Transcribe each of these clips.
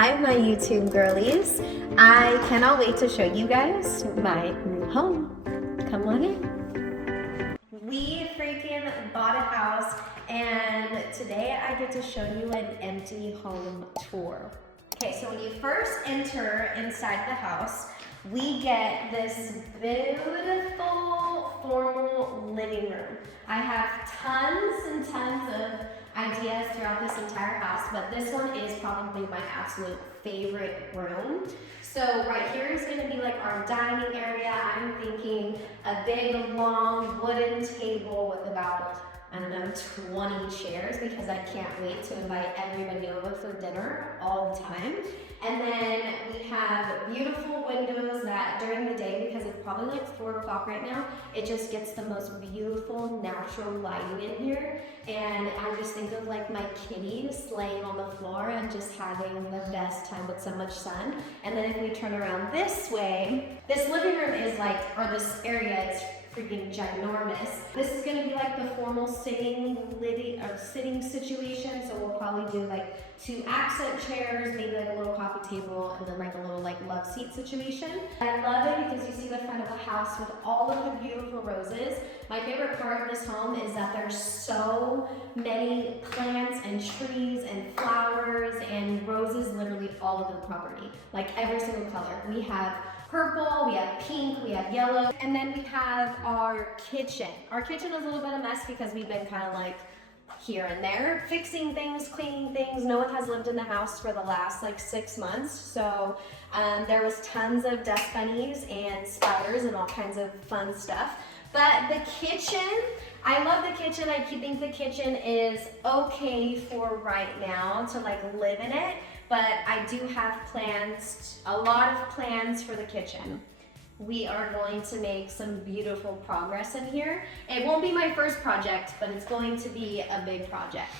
Hi, my YouTube girlies. I cannot wait to show you guys my new home. Come on in. We freaking bought a house, and today I get to show you an empty home tour. Okay, so when you first enter inside the house, we get this beautiful formal living room. I have tons and tons of ideas throughout this entire house, but this one is probably my absolute favorite room. So right here is going to be like our dining area. I'm thinking a big long wooden table with about, I don't know, 20 chairs, because I can't wait to invite everybody over for dinner all the time. And then we have beautiful windows that during the day, because it's probably like 4 o'clock right now, it just gets the most beautiful natural lighting in here. And I just think of like my kitties laying on the floor and just having the best time with so much sun. And then if we turn around this way, this living room is like, or this area is freaking ginormous. This is gonna be like the formal sitting situation. So we'll probably do like 2 accent chairs, maybe like a little coffee table, and then like a little like love seat situation. I love it because you see the front of the house with all of the beautiful roses. My favorite part of this home is that there's so many plants and trees and flowers and roses literally all over the property, like every single color. We have purple, we have pink, we have yellow, and then we have our kitchen. Our kitchen is a little bit of a mess because we've been kind of like here and there, fixing things, cleaning things. No one has lived in the house for the last like 6 months, so there was tons of dust bunnies and spiders and all kinds of fun stuff. But the kitchen, I love the kitchen. I think the kitchen is okay for right now to like live in it, but I do have plans, a lot of plans for the kitchen. We are going to make some beautiful progress in here. It won't be my first project, but it's going to be a big project.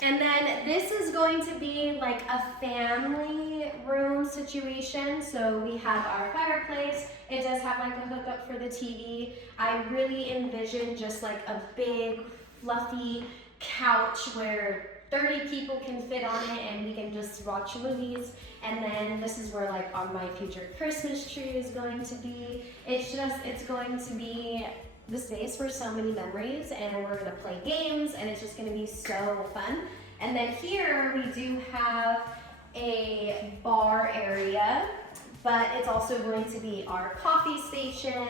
And then this is going to be like a family room situation. So we have our fireplace. It does have like a hookup for the TV. I really envision just like a big fluffy couch where 30 people can fit on it and we can just watch movies. And then this is where like on my future Christmas tree is going to be. It's going to be the space for so many memories, and we're gonna play games, and it's just gonna be so fun. And then here we do have a bar area, but it's also going to be our coffee station,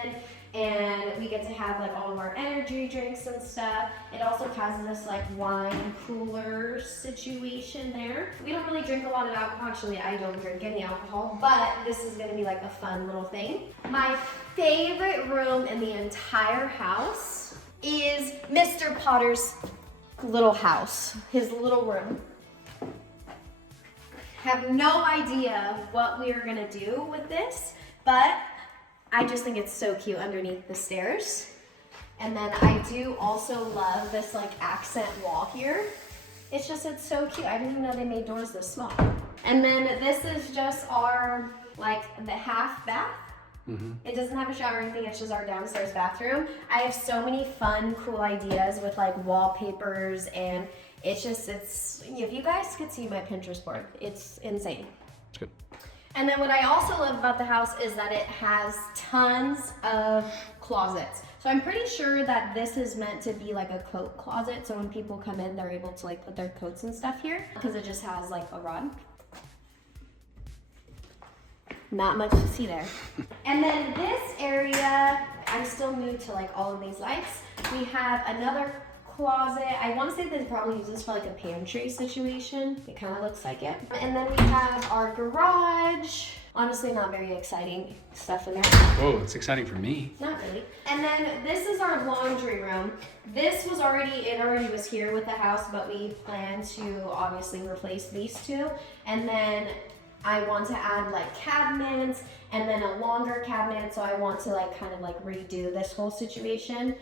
and we get to have like all of our energy drinks and stuff. It also has this like wine cooler situation there. We don't really drink a lot of alcohol. Actually, I don't drink any alcohol, but this is gonna be like a fun little thing. My favorite room in the entire house is Mr. Potter's little house, his little room. Have no idea what we are gonna do with this, but I just think it's so cute underneath the stairs. And then I do also love this like accent wall here. It's so cute. I didn't even know they made doors this small. And then this is just our, like the half bath. It doesn't have a shower or anything, it's just our downstairs bathroom. I have so many fun, cool ideas with like wallpapers, and it's if you guys could see my Pinterest board, it's insane. It's good. And then what I also love about the house is that it has tons of closets. So I'm pretty sure that this is meant to be like a coat closet. So when people come in, they're able to like put their coats and stuff here, because it just has like a rod. Not much to see there. And then this area, I'm still new to like all of these lights. We have another closet. I want to say they probably use this for like a pantry situation. It kind of looks like it. And then we have our garage. Honestly, not very exciting stuff in there. Oh, it's exciting for me. Not really. And then this is our laundry room. It already was here with the house, but we plan to obviously replace these 2. And then I want to add like cabinets and then a longer cabinet. So I want to like kind of like redo this whole situation.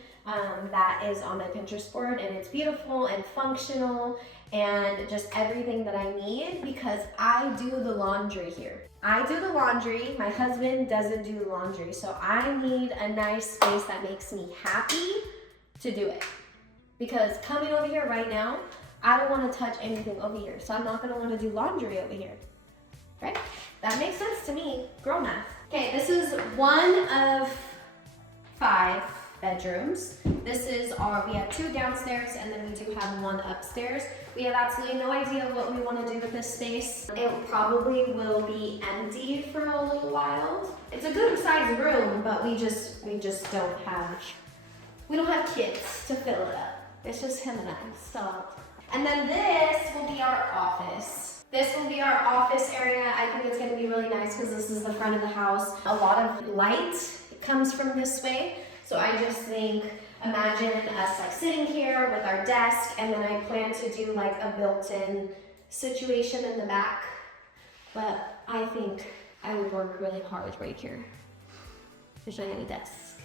That is on my Pinterest board, and it's beautiful and functional and just everything that I need, because I do the laundry here. I do the laundry, my husband doesn't do the laundry, so I need a nice space that makes me happy to do it. Because coming over here right now, I don't want to touch anything over here. So I'm not going to want to do laundry over here. Right? That makes sense to me. Girl math. Okay, this is one of 5 bedrooms. This is we have 2 downstairs and then we do have 1 upstairs. We have absolutely no idea what we want to do with this space. It probably will be empty for a little while. It's a good sized room, but we just don't have kids to fill it up. It's just him and I, so. And then this will be our office. This will be our office area. I think it's gonna be really nice because this is the front of the house. A lot of light comes from this way. So I just think, imagine us like sitting here with our desk, and then I plan to do like a built-in situation in the back. But I think I would work really hard right here. Visually at a desk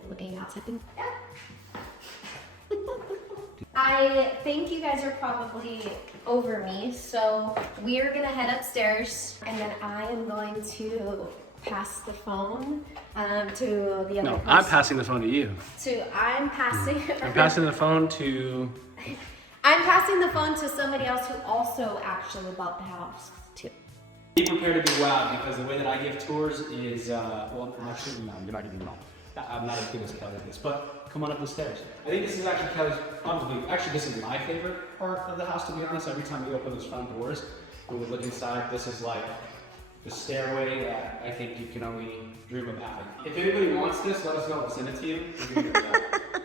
and looking outside. Yeah. I think you guys are probably over me, so we're gonna head upstairs, and then I am going to pass the phone to the other person. I'm passing the phone to you. I'm passing the phone to... I'm passing the phone to somebody else who also actually bought the house too. Be prepared to be wowed, because the way that I give tours is, well, actually, no, you're not getting it wrong. I'm not as good as Kelly at this, but come on up the stairs. I think this is actually Kelly's, actually this is my favorite part of the house, to be honest. Every time we open those front doors, when we look inside, this is like the stairway that I think you can only dream of having. If anybody wants this, let us know, we'll send it to you.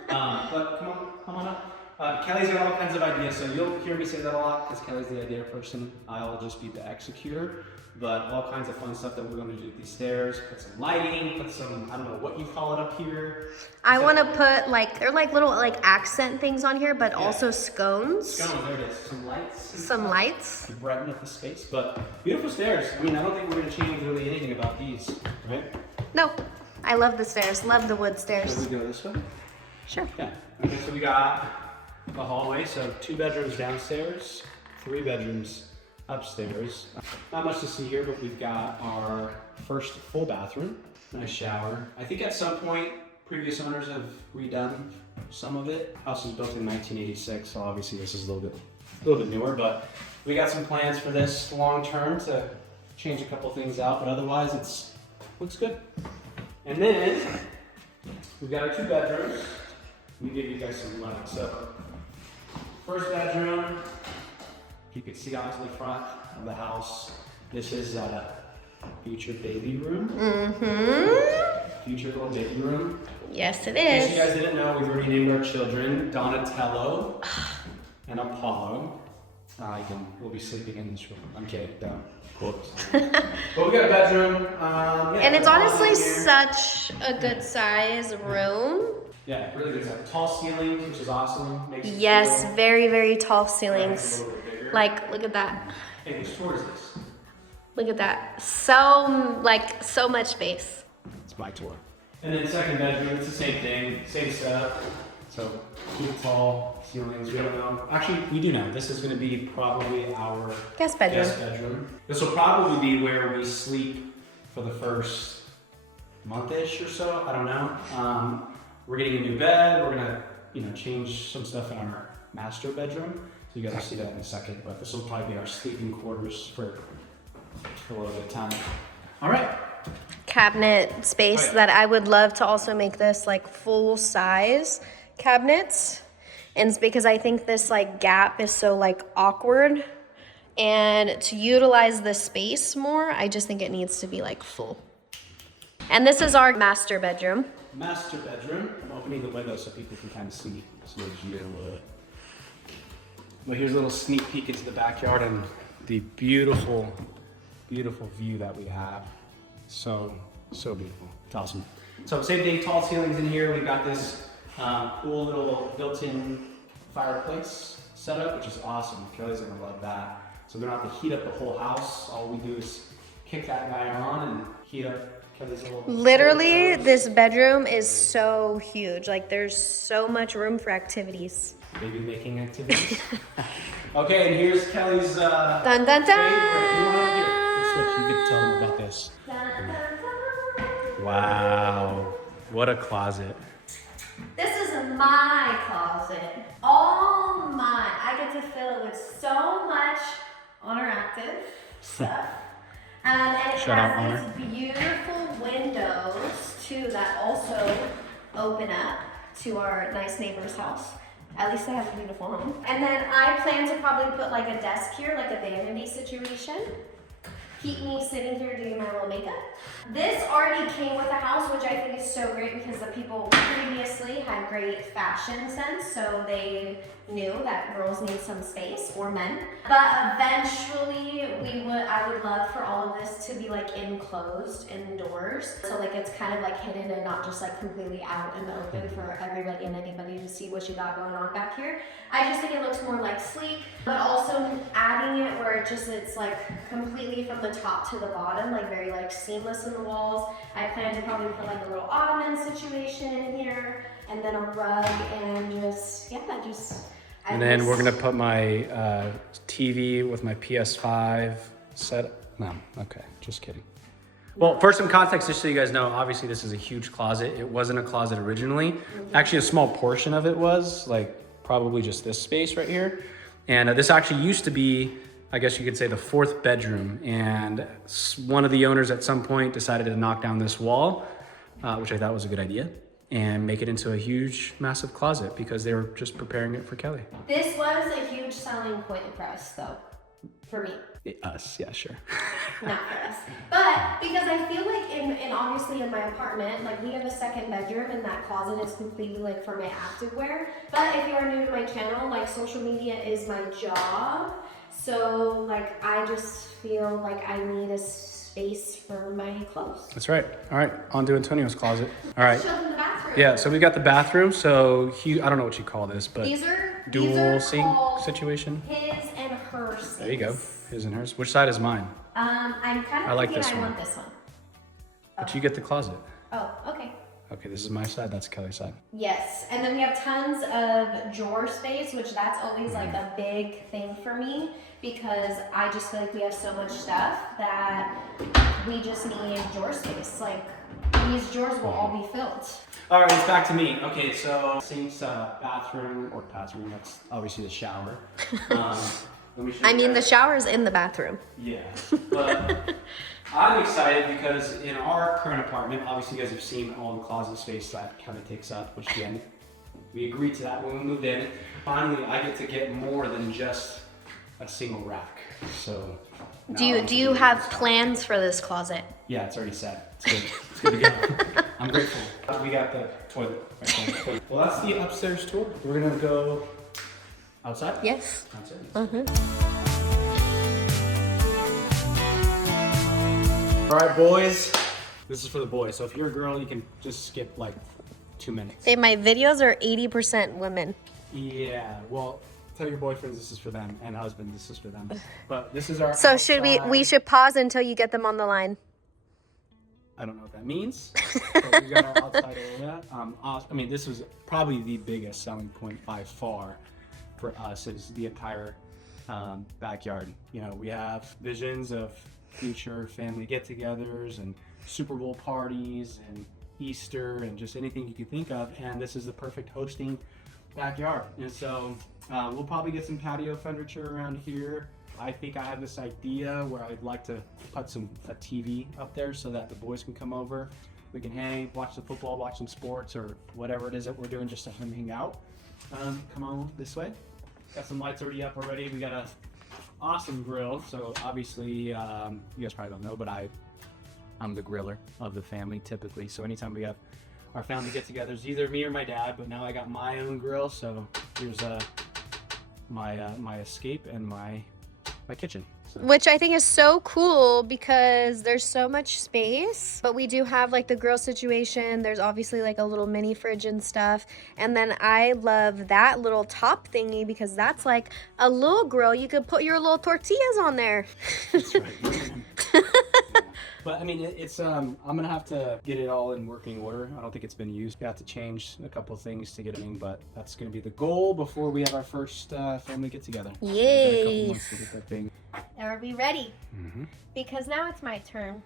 But come on up. Kelly's got all kinds of ideas, so you'll hear me say that a lot because Kelly's the idea person. I'll just be the executor. But all kinds of fun stuff that we're going to do with these stairs. Put some lighting, put some, I don't know what you call it up here. I want to put they're like little accent things on here, but also scones. Scones, there it is. Some lights. Some lights. To brighten up the space, but beautiful stairs. I mean, I don't think we're going to change really anything about these, right? No, I love the stairs. Love the wood stairs. So we go this way? Sure. Yeah. Okay, so we got the hallway. So 2 bedrooms downstairs, 3 bedrooms upstairs. Not much to see here, but we've got our first full bathroom. Nice shower. I think at some point, previous owners have redone some of it. House was built in 1986, so obviously this is a little bit newer, but we got some plans for this long term to change a couple things out, but otherwise looks good. And then we've got our 2 bedrooms. We give you guys some light. So first bedroom, you can see onto the front of the house. This is a future baby room. Mm-hmm. Future little baby room. Yes, it In case is. you guys didn't know, we've already named our children Donatello and Apollo. We'll be sleeping in this room. I'm kidding, don't. Whoops. But we got a bedroom. And it's honestly such a good size room. Yeah, really good size. Tall ceilings, which is awesome. Makes Yes, it very, very tall feel ceilings. a little bit bigger. Look at that. Hey, which tour is this? Look at that. So much space. It's my tour. And then second bedroom, it's the same thing, same setup. So 2 tall ceilings, we don't know. Actually, we do know. This is gonna be probably our Guest bedroom. guest bedroom. This will probably be where we sleep for the first month-ish or so, I don't know. We're getting a new bed, we're gonna change some stuff in our master bedroom. So you guys will see that in a second, but this will probably be our sleeping quarters for a little bit of time. All right. Cabinet space that I would love to also make this full size cabinets. And it's because I think this gap is so awkward. And to utilize the space more, I just think it needs to be full. And this is our master bedroom. Master bedroom. I'm opening the window so people can kind of see the view. Well, here's a little sneak peek into the backyard and the beautiful, beautiful view that we have. So beautiful. It's awesome. So same thing, tall ceilings in here. We've got this cool little built-in fireplace setup, which is awesome. Kelly's gonna love that. So we don't have to heat up the whole house. All we do is kick that guy on and heat up Kelly's little... Literally, this bedroom is so huge. There's so much room for activities. Baby making activities. Okay, and here's Kelly's Dun dun dun! favorite. You want to hear? This is what you could tell them about this. Wow, what a closet. This is my closet. All mine. I get to fill with so much interactive stuff. And it Shout out, has Oner. these beautiful windows too that also open up to our nice neighbor's house. At least they have a beautiful home. And then I plan to probably put like a desk here, like a vanity situation. Keep me sitting here doing my little makeup. This already came with the house, which I think is so great because the people previously had great fashion sense, so they knew that girls need some space, or men. But eventually, I would love for all of this to be like enclosed indoors. So like it's kind of like hidden and not just like completely out in the open for everybody and anybody to see what you got going on back here. I just think it looks more like sleek, but also adding it where it's like completely from the top to the bottom, like very like seamless in the walls. I plan to probably put like a little ottoman situation in here, and then a rug, and And then we're gonna put my TV with my PS5 set. No, okay, just kidding. Well, for some context, just so you guys know, obviously this is a huge closet. It wasn't a closet originally. Actually, a small portion of it was, like probably just this space right here. And this actually used to be, I guess you could say, the 4th bedroom. And one of the owners at some point decided to knock down this wall, which I thought was a good idea, and make it into a huge, massive closet because they were just preparing it for Kelly. This was a huge selling point for us, though, for me. Us, yeah, sure. Not for us. But because I feel like in obviously in my apartment, like we have a 2nd bedroom and that closet is completely like for my activewear. But if you are new to my channel, like social media is my job. So like I just feel like I need a space for my clothes. That's right. All right, on to Antonio's closet. All right. Show them the bathroom. Yeah, so we got the bathroom. So I don't know what you call this, but These are dual sink called situation. His and her sinks. There you go. His and hers. Which side is mine? I'm kind of I like thinking this I one. want this one. But you get the closet. Oh, okay. Okay, this is my side. That's Kelly's side. Yes, and then we have tons of drawer space, which that's always like a big thing for me because I just feel like we have so much stuff that we just need drawer space. Like these drawers will all be filled. All right, it's back to me. Okay, so sinks, bathroom, that's obviously the shower. Let me show I you mean, the guys. shower's in the bathroom. Yeah, but I'm excited because in our current apartment, obviously you guys have seen all the closet space that kind of takes up, which again, we agreed to that when we moved in. Finally, I get to get more than just a single rack. So Do you have plans for this closet? Yeah, it's already set. It's good. It's good to go. I'm grateful. We got the toilet right there. Well, that's the upstairs tour. We're gonna go outside. Yes. Outside. All right, boys. This is for the boys. So if you're a girl, you can just skip like 2 minutes. Say my videos are 80% women. Yeah. Well, tell your boyfriends this is for them, and husband this is for them. But this is our. So should we outside- should pause until you get them on the line. I don't know what that means. But we got our outside area. I mean, this was probably the biggest selling point by far for us is the entire backyard. You know, we have visions of future family get-togethers and Super Bowl parties and Easter and just anything you could think of. And this is the perfect hosting backyard. And so we'll probably get some patio furniture around here. I think I have this idea where I'd like to put a TV up there so that the boys can come over. We can hang, watch the football, watch some sports or whatever it is that we're doing just to hang out. Come on this way. Got some lights already up already. We got a awesome grill. So obviously, you guys probably don't know, but I'm the griller of the family typically. So anytime we have our family get-togethers, either me or my dad, but now I got my own grill. So here's my escape and my kitchen. So. Which I think is so cool because there's so much space, but we do have like the grill situation. There's obviously like a little mini fridge and stuff. And then I love that little top thingy because that's like a little grill. You could put your little tortillas on there. That's right. But I mean, it's I'm gonna have to get it all in working order. I don't think it's been used. We have to change a couple of things to get it in, but that's gonna be the goal before we have our first family get together. Yay! To get that thing. Are we ready? Mm-hmm. Because now it's my turn.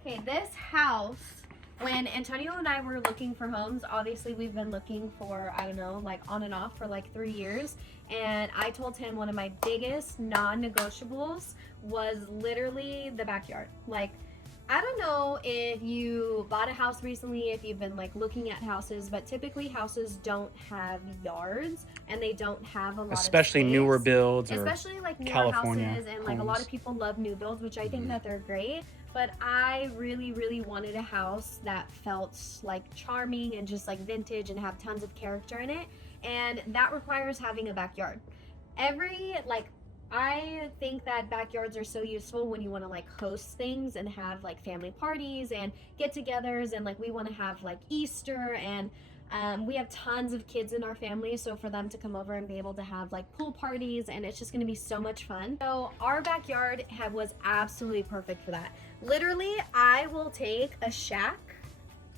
Okay, this house When Antonio and I were looking for homes, obviously we've been looking for, I don't know, like on and off for like 3 years. And I told him one of my biggest non-negotiables was literally the backyard. Like, I don't know if you bought a house recently, if you've been like looking at houses, but typically houses don't have yards and they don't have a lot Especially of space. newer builds, or especially like newer California houses, and like a lot homes. of people love new builds, which I think that they're great. But I really, really wanted a house that felt like charming and just like vintage and have tons of character in it. And that requires having a backyard. I think that backyards are so useful when you want to like host things and have like family parties and get-togethers, and like we want to have like Easter, and we have tons of kids in our family, so for them to come over and be able to have like pool parties, and it's just going to be so much fun. So our backyard was absolutely perfect for that. Literally, I will take a shack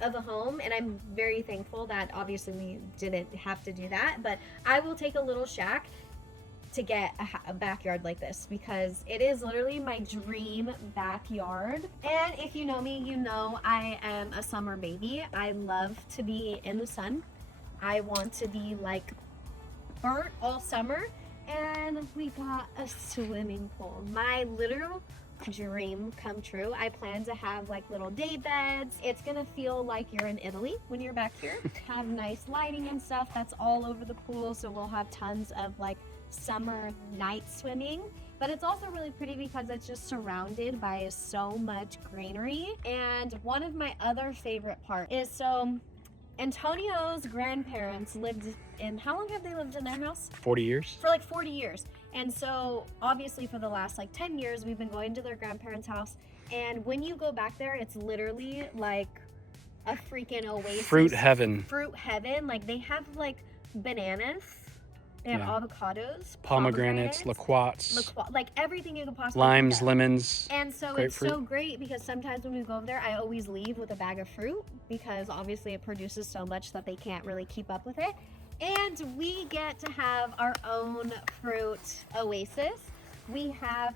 of a home, and I'm very thankful that obviously we didn't have to do that, but I will take a little shack to get a backyard like this, because it is literally my dream backyard. And if you know me, you know I am a summer baby. I love to be in the sun. I want to be like burnt all summer, and we got a swimming pool. My literal dream come true. I plan to have like little day beds. It's gonna feel like you're in Italy when you're back here. Have nice lighting and stuff that's all over the pool, so we'll have tons of like summer night swimming. But it's also really pretty because it's just surrounded by so much greenery. And one of my other favorite parts is, so Antonio's grandparents lived in, how long have they lived in their house? 40 years. For like 40 years. And so obviously for the last like 10 years we've been going to their grandparents' house, and when you go back there, it's literally like a freaking oasis. Fruit heaven. Fruit heaven. Like they have like bananas, they have avocados, pomegranates, loquats, like everything you could possibly limes, think of. lemons. And so grapefruit. It's so great because sometimes when we go over there, I always leave with a bag of fruit, because obviously it produces so much that they can't really keep up with it. And we get to have our own fruit oasis. We have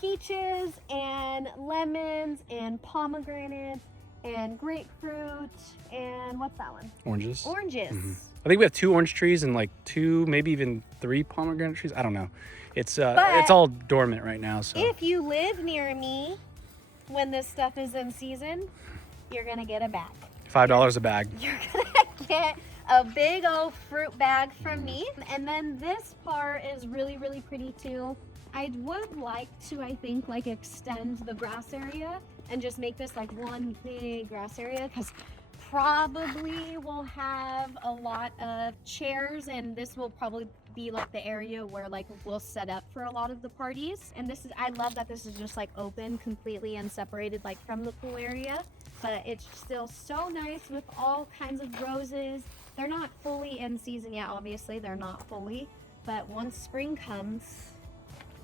peaches and lemons and pomegranates and grapefruit and what's that one? Oranges. Oranges. I think we have 2 orange trees and like 2, maybe even 3 pomegranate trees. I don't know. It's all dormant right now. So if you live near me when this stuff is in season, you're gonna get a bag. $5 a bag. You're gonna get a big old fruit bag from me. And then this part is really, really pretty too. I would like to, I think, like extend the grass area and just make this like one big grass area, because probably we'll have a lot of chairs, and this will probably be like the area where like we'll set up for a lot of the parties. And this is, I love that this is just like open completely and separated like from the pool area, but it's still so nice with all kinds of roses. They're not fully in season yet, obviously they're not fully, but once spring comes,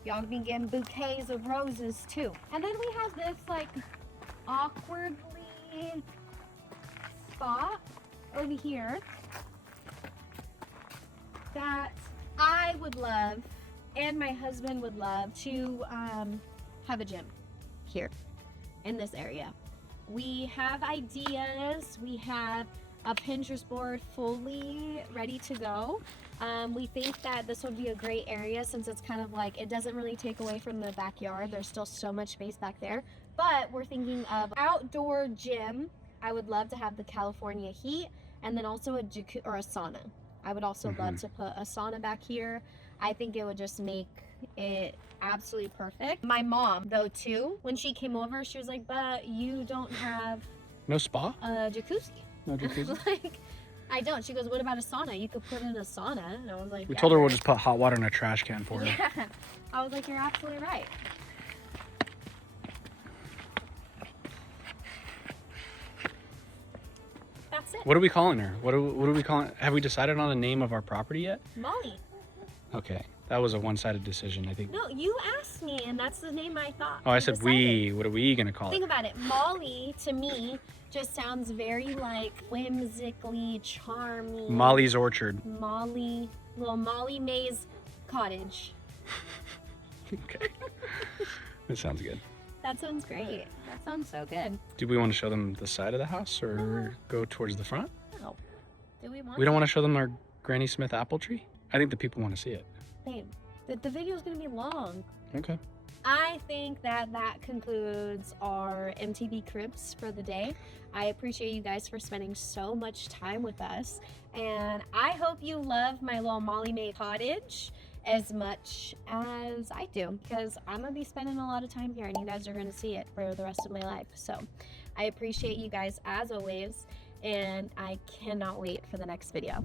y'all be getting bouquets of roses too. And then we have this like awkwardly spot over here that I would love, and my husband would love, to have a gym here in this area. We have ideas. We have a Pinterest board fully ready to go. We think that this would be a great area since it's kind of like, it doesn't really take away from the backyard. There's still so much space back there, but we're thinking of outdoor gym. I would love to have the California heat, and then also a jacuzzi or a sauna. I would also love to put a sauna back here. I think it would just make it absolutely perfect. My mom, though, too, when she came over, she was like, but you don't have no spa? A jacuzzi. No jacuzzi? Like, I don't. She goes, what about a sauna? You could put in a sauna. And I was like, We told her we'll just put hot water in a trash can for her. Yeah. I was like, you're absolutely right. That's it. What are we calling her? What are we calling? Have we decided on the name of our property yet? Molly. Okay, that was a one-sided decision, I think. No, you asked me, and that's the name I thought. Oh, I we said decided. we. What are we gonna call Think it? about it. Molly, to me, just sounds very like whimsically charming. Molly's Orchard. Molly, little Molly May's cottage. Okay. That sounds good. That sounds great. That sounds so good. Do we want to show them the side of the house or go towards the front? No. Do we want We don't want to show them our Granny Smith apple tree? I think the people want to see it. Babe, the video is going to be long. Okay. I think that concludes our MTV Cribs for the day. I appreciate you guys for spending so much time with us. And I hope you love my little Molly Mae cottage as much as I do, because I'm going to be spending a lot of time here and you guys are going to see it for the rest of my life. So I appreciate you guys as always, and I cannot wait for the next video.